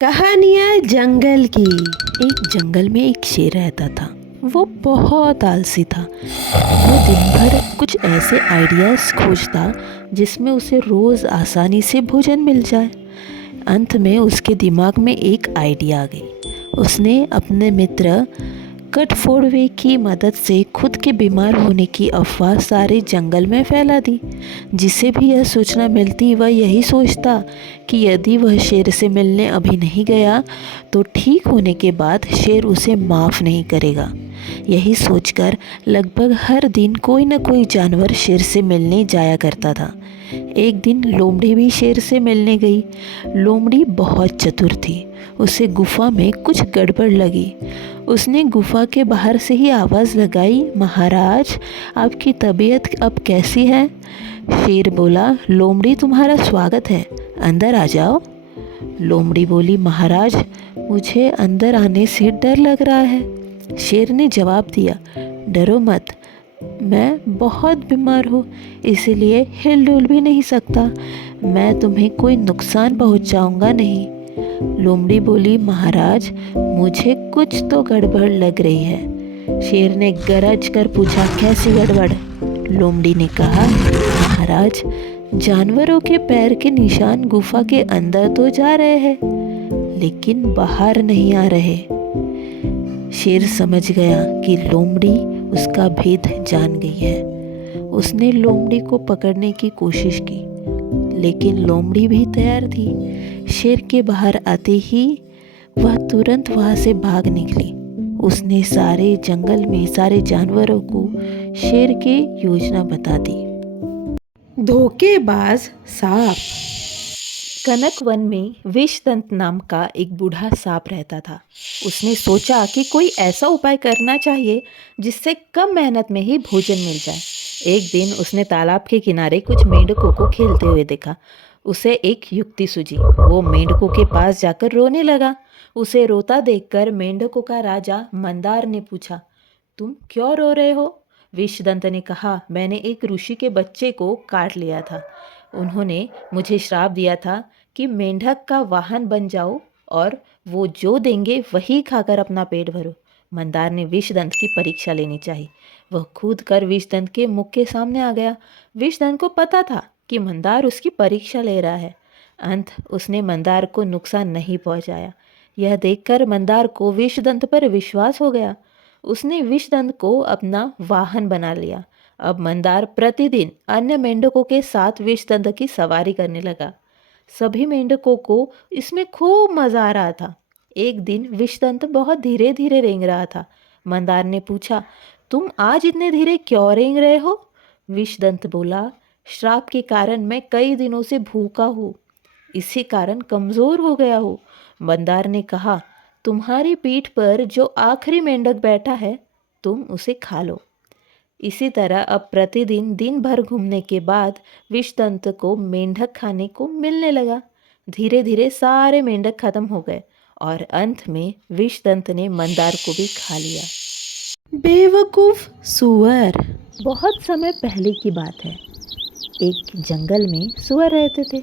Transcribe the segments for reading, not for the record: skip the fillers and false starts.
कहानियाँ जंगल की। एक जंगल में एक शेर रहता था। वो बहुत आलसी था। वो दिन भर कुछ ऐसे आइडियाज़ खोजता जिसमें उसे रोज़ आसानी से भोजन मिल जाए। अंत में उसके दिमाग में एक आइडिया आ गई। उसने अपने मित्र कटफोड़वे की मदद से खुद के बीमार होने की अफवाह सारे जंगल में फैला दी। जिसे भी यह सूचना मिलती वह यही सोचता कि यदि वह शेर से मिलने अभी नहीं गया तो ठीक होने के बाद शेर उसे माफ़ नहीं करेगा। यही सोचकर लगभग हर दिन कोई न कोई जानवर शेर से मिलने जाया करता था। एक दिन लोमड़ी भी शेर से मिलने गई। लोमड़ी बहुत चतुर थी। उसे गुफा में कुछ गड़बड़ लगी। उसने गुफा के बाहर से ही आवाज़ लगाई, महाराज आपकी तबीयत अब कैसी है? शेर बोला, लोमड़ी तुम्हारा स्वागत है, अंदर आ जाओ। लोमड़ी बोली, महाराज मुझे अंदर आने से डर लग रहा है। शेर ने जवाब दिया, डरो मत, मैं बहुत बीमार हूँ, इसीलिए हिल डुल भी नहीं सकता। मैं तुम्हें कोई नुकसान पहुँचाऊँगा नहीं। लोमड़ी बोली, महाराज मुझे कुछ तो गड़बड़ लग रही है। शेर ने गरज कर पूछा, कैसी गड़बड़? लोमड़ी ने कहा, महाराज जानवरों के पैर के निशान गुफा के अंदर तो जा रहे हैं लेकिन बाहर नहीं आ रहे। शेर समझ गया कि लोमड़ी उसका भेद जान गई है। उसने लोमड़ी को पकड़ने की कोशिश की लेकिन लोमड़ी भी तैयार थी। शेर के बाहर आते ही वह तुरंत वहाँ से भाग निकली। उसने सारे जंगल में सारे जानवरों को शेर की योजना बता दी। धोखेबाज सांप। कनक वन में विषदंत नाम का एक बूढ़ा सांप रहता था। उसने सोचा कि कोई ऐसा उपाय करना चाहिए जिससे कम मेहनत में ही भोजन मिल जाए। एक दिन उसने तालाब के किनारे कुछ मेंढकों को खेलते हुए देखा। उसे एक युक्ति सूझी। वो मेंढकों के पास जाकर रोने लगा। उसे रोता देखकर मेंढकों का राजा मंदार ने पूछा, तुम क्यों रो रहे हो? विषदंत ने कहा, मैंने एक ऋषि के बच्चे को काट लिया था। उन्होंने मुझे श्राप दिया था कि मेंढक का वाहन बन जाओ और वो जो देंगे वही खाकर अपना पेट भरो। मंदार ने विषदंत की परीक्षा लेनी चाहिए। वह कूद कर विषदंत के मुख के सामने आ गया। विषदंत को पता था कि मंदार उसकी परीक्षा ले रहा है। अंत उसने मंदार को नुकसान नहीं पहुंचाया। यह देखकर मंदार को विषदंत पर विश्वास हो गया। उसने विषदंत को अपना वाहन बना लिया। अब मंदार प्रतिदिन अन्य मेंढकों के साथ विषदंत की सवारी करने लगा। सभी मेंढकों को इसमें खूब मजा आ रहा था। एक दिन विषदंत बहुत धीरे धीरे रेंग रहा था। मंदार ने पूछा, तुम आज इतने धीरे क्यों रेंग रहे हो? विषदंत बोला, श्राप के कारण मैं कई दिनों से भूखा हूँ, इसी कारण कमजोर हो गया हूँ। मंदार ने कहा, तुम्हारी पीठ पर जो आखिरी मेंढक बैठा है तुम उसे खा लो। इसी तरह अब प्रतिदिन दिन भर घूमने के बाद विषदंत को मेंढक खाने को मिलने लगा। धीरे धीरे सारे मेंढक खत्म हो गए और अंत में विषदंत ने मंदार को भी खा लिया। बेवकूफ सुअर। बहुत समय पहले की बात है। एक जंगल में सुअर रहते थे।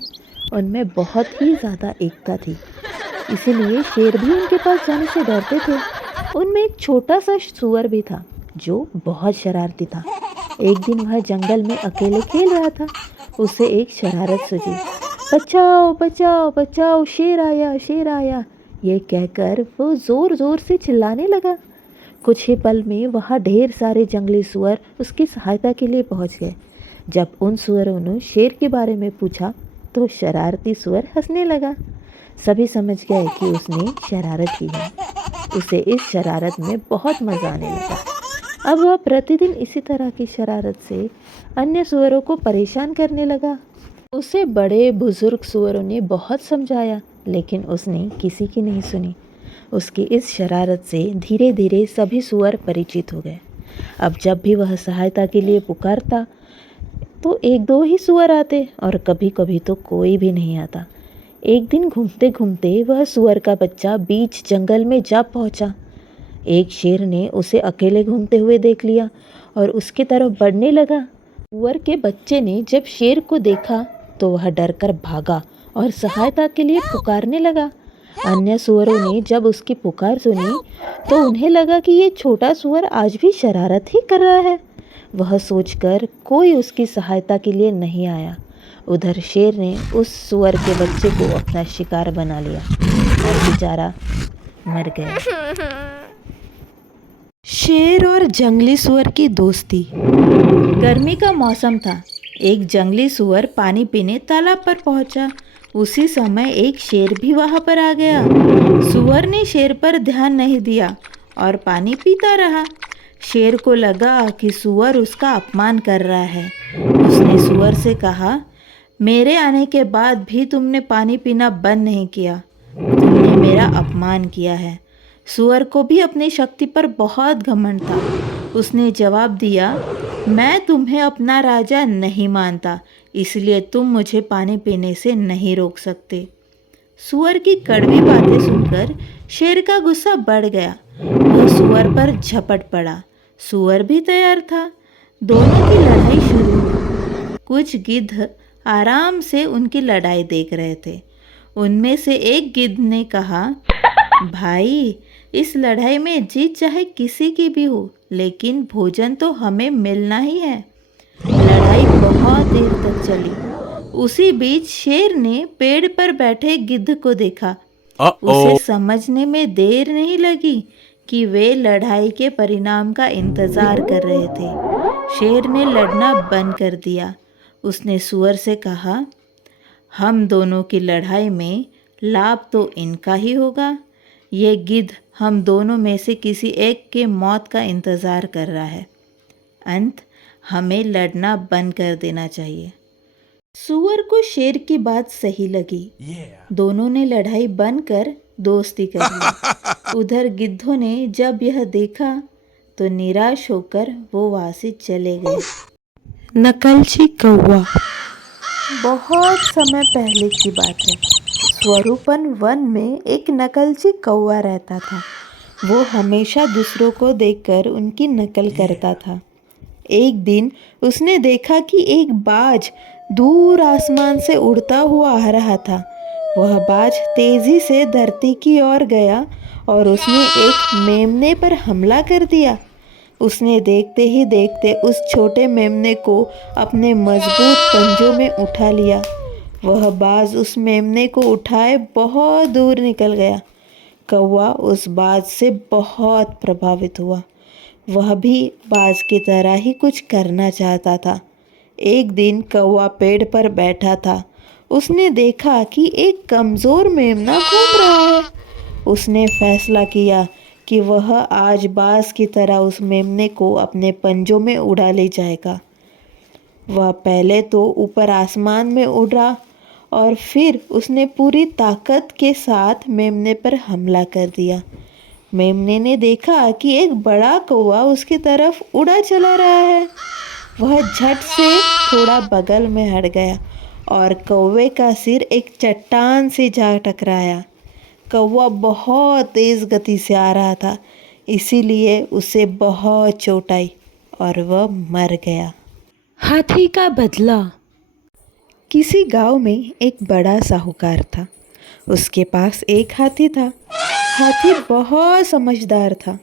उनमें बहुत ही ज़्यादा एकता थी, इसीलिए शेर भी उनके पास जाने से डरते थे। उनमें एक छोटा सा सुअर भी था जो बहुत शरारती था। एक दिन वह जंगल में अकेले खेल रहा था। उसे एक शरारत सूझी, बचाओ बचाओ बचाओ, शेर आया शेर आया। ये कहकर वो ज़ोर ज़ोर से चिल्लाने लगा। कुछ ही पल में वहाँ ढेर सारे जंगली सुअर उसकी सहायता के लिए पहुँच गए। जब उन सुअरों ने शेर के बारे में पूछा तो शरारती सुअर हंसने लगा। सभी समझ गए कि उसने शरारत की है। उसे इस शरारत में बहुत मज़ा आने लगा। अब वह प्रतिदिन इसी तरह की शरारत से अन्य सुअरों को परेशान करने लगा। उसे बड़े बुजुर्ग सुअरों ने बहुत समझाया लेकिन उसने किसी की नहीं सुनी। उसकी इस शरारत से धीरे धीरे सभी सुअर परिचित हो गए। अब जब भी वह सहायता के लिए पुकारता तो एक दो ही सुअर आते और कभी कभी तो कोई भी नहीं आता। एक दिन घूमते घूमते वह सुअर का बच्चा बीच जंगल में जा पहुंचा। एक शेर ने उसे अकेले घूमते हुए देख लिया और उसकी तरफ बढ़ने लगा। सुअर के बच्चे ने जब शेर को देखा तो वह डरकर भागा और सहायता के लिए पुकारने लगा। अन्य सुअरों ने जब उसकी पुकार सुनी तो उन्हें लगा कि ये छोटा सुअर आज भी शरारत ही कर रहा है। वह सोचकर कोई उसकी सहायता के लिए नहीं आया। उधर शेर ने उस सुअर के बच्चे को अपना शिकार बना लिया और बेचारा मर गया। शेर और जंगली सुअर की दोस्ती। गर्मी का मौसम था। एक जंगली सुअर पानी पीने तालाब पर पहुंचा। उसी समय एक शेर भी वहां पर आ गया। सुअर ने शेर पर ध्यान नहीं दिया और पानी पीता रहा। शेर को लगा कि सुअर उसका अपमान कर रहा है। उसने सुअर से कहा, मेरे आने के बाद भी तुमने पानी पीना बंद नहीं किया। तुमने मेरा अपमान किया है। सुअर को भी अपनी शक्ति पर बहुत घमंड था। उसने जवाब दिया, मैं तुम्हें अपना राजा नहीं मानता, इसलिए तुम मुझे पानी पीने से नहीं रोक सकते। सुअर की कड़वी बातें सुनकर शेर का गुस्सा बढ़ गया। वह सुअर पर झपट पड़ा। सुअर भी तैयार था। दोनों की लड़ाई शुरू हुई। कुछ गिद्ध आराम से उनकी लड़ाई देख रहे थे। उनमें से एक गिद्ध ने कहा, भाई, इस लड़ाई में जीत चाहे किसी की भी हो, लेकिन भोजन तो हमें मिलना ही है। लड़ाई बहुत देर तक चली। उसी बीच शेर ने पेड़ पर बैठे गिद्ध को देखा। उसे समझने में देर नहीं लगी कि वे लड़ाई के परिणाम का इंतजार कर रहे थे। शेर ने लड़ना बंद कर दिया। उसने सुअर से कहा, हम दोनों की लड़ाई में लाभ तो इनका ही होगा। ये गिद्ध हम दोनों में से किसी एक के मौत का इंतज़ार कर रहा है। अंत हमें लड़ना बंद कर देना चाहिए। सुअर को शेर की बात सही लगी। दोनों ने लड़ाई बंद कर दोस्ती कर ली। उधर गिद्धों ने जब यह देखा तो निराश होकर वो वहाँ से चले गए। नकलची कौवा। बहुत समय पहले की बात है। स्वरूपन वन में एक नकलची कौवा रहता था। वो हमेशा दूसरों को देखकर उनकी नकल करता था। एक दिन उसने देखा कि एक बाज दूर आसमान से उड़ता हुआ आ रहा था। वह बाज तेजी से धरती की ओर गया और उसने एक मेमने पर हमला कर दिया। उसने देखते ही देखते उस छोटे मेमने को अपने मजबूत पंजों में उठा लिया। वह बाज उस मेमने को उठाए बहुत दूर निकल गया। कौवा उस बाज से बहुत प्रभावित हुआ। वह भी बाज की तरह ही कुछ करना चाहता था। एक दिन कौवा पेड़ पर बैठा था। उसने देखा कि एक कमज़ोर मेमना घूम रहा है। उसने फैसला किया कि वह आज बाज की तरह उस मेमने को अपने पंजों में उड़ा ले जाएगा। वह पहले तो ऊपर आसमान में उड़ा और फिर उसने पूरी ताकत के साथ मेमने पर हमला कर दिया। मेमने ने देखा कि एक बड़ा कौवा उसकी तरफ उड़ा चला रहा है। वह झट से थोड़ा बगल में हट गया और कौवे का सिर एक चट्टान से जा टकराया। कौवा बहुत तेज़ गति से आ रहा था, इसीलिए उसे बहुत चोट आई और वह मर गया। हाथी का बदला। किसी गांव में एक बड़ा साहूकार था। उसके पास एक हाथी था। हाथी बहुत समझदार था।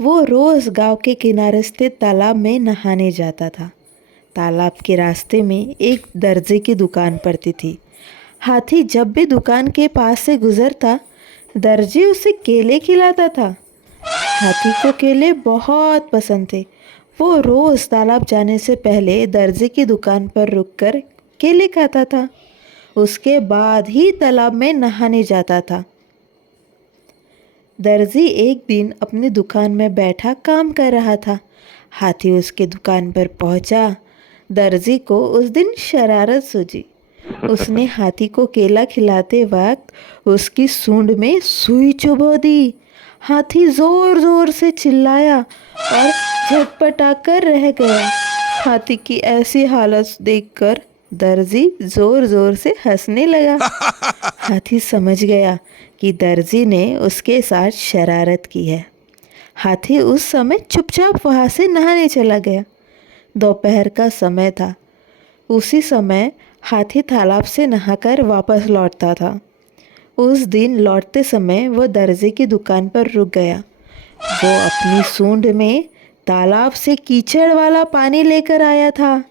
वो रोज़ गांव के किनारे स्थित तालाब में नहाने जाता था। तालाब के रास्ते में एक दर्जी की दुकान पड़ती थी। हाथी जब भी दुकान के पास से गुजरता, दर्जी उसे केले खिलाता था। हाथी को केले बहुत पसंद थे। वो रोज़ तालाब जाने से पहले दर्जी की दुकान पर रुककर केले खाता था। उसके बाद ही तालाब में नहाने जाता था। दर्जी एक दिन अपनी दुकान में बैठा काम कर रहा था। हाथी उसके दुकान पर पहुंचा। दर्जी को उस दिन शरारत सूझी। उसने हाथी को केला खिलाते वक्त उसकी सूंड में सुई चुभो दी। हाथी जोर जोर से चिल्लाया और झटपटाकर रह गया। हाथी की ऐसी हालत देखकर दर्जी जोर जोर से हंसने लगा। हाथी समझ गया कि दर्जी ने उसके साथ शरारत की है। हाथी उस समय चुपचाप वहाँ से नहाने चला गया। दोपहर का समय था। उसी समय हाथी तालाब से नहाकर वापस लौटता था। उस दिन लौटते समय वह दर्जी की दुकान पर रुक गया। वो अपनी सूंड में तालाब से कीचड़ वाला पानी लेकर आया था।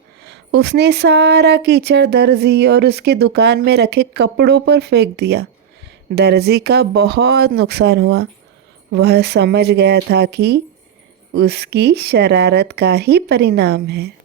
उसने सारा कीचड़ दर्जी और उसके दुकान में रखे कपड़ों पर फेंक दिया। दर्जी का बहुत नुकसान हुआ। वह समझ गया था कि उसकी शरारत का ही परिणाम है।